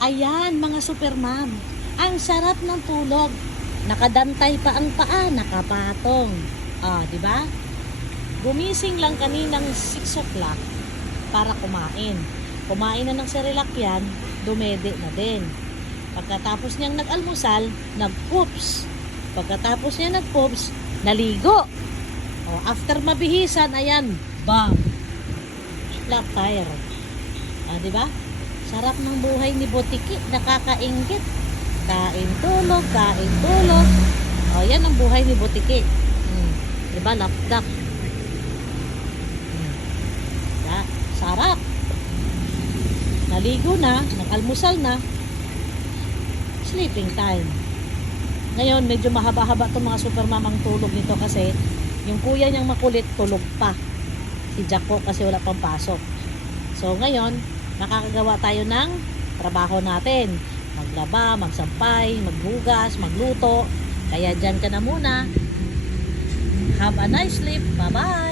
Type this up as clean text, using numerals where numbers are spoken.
Ayan, mga supermom. Ang sarap ng tulog. Nakadantay pa ang paa, nakapatong. Di ba? Gumising lang kaninang 6 o'clock para kumain. Kumain na ng Cerelac yan, dumede na din. Pagkatapos niyang nag-almusal, nag-poops. Pagkatapos niya nag-poops, naligo. After mabihisan, ayan, bam! Flat tire. Di ba? Sarap ng buhay ni Butiki, nakakainggit. Kain tulog, kain tulog. Yan ang buhay ni Butiki. Diba, lapdak. Sarap. Naligo na, nag-almusal na. Sleeping time. Ngayon, medyo mahaba-haba itong mga supermamang tulog nito kasi yung kuya niyang makulit, tulog pa. Si Jaco kasi wala pang pasok. So, ngayon, makakagawa tayo ng trabaho natin. Maglaba, magsampay, maghugas, magluto. Kaya dyan ka na muna. Have a nice sleep. Bye-bye!